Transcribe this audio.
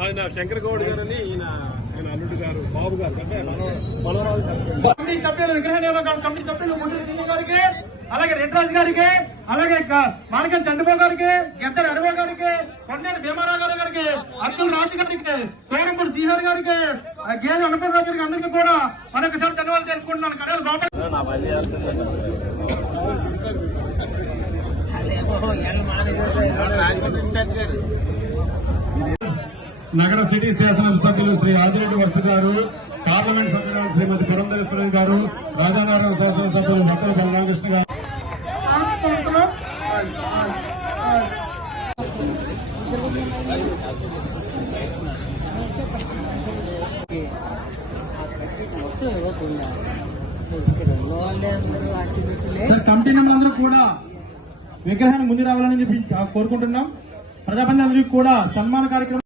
ఆయన శంకర్ గౌడ్ గారు అని ఈయన ఆయన అల్లుడు గారు బాబు గారు అంటే మనవరాజు గారు. కమిటీ సభ్యులు విగ్రహ కమిటీ సభ్యులు సింగ్ గారికి అలాగే రెడ్రాజ్ గారికి అలాగే మాణికం చంద్రబాబు గారికి గెద్దరి అరవ గారికి కొండేరు భీమారావు గారి గారికి అబ్దుల్ రాజు గారికి సోనంపూడి శ్రీహరి గారికి ఆ గేదె అన్నపూర్ణ గారికి అందరికీ కూడా మరొకసారి ధన్యవాదాలు తెలుసుకుంటున్నాను కడలు గోపాల్ నగర సిటీ శాసన సభ్యులు శ్రీ ఆదిరెడ్డి వసు గారు పార్లమెంట్ సభ్యులు శ్రీమతి పురంధరేశ్వరి గారు రాజానగరం శాసన సభ్యులు భక్తుల బలరామకృష్ణ గారు కమిటీ మెంబర్లందరూ కూడా విగ్రహాన్ని ముందు రావాలని చెప్పి కోరుకుంటున్నాం. ప్రజాబంధి అందరికీ కూడా సన్మాన కార్యక్రమం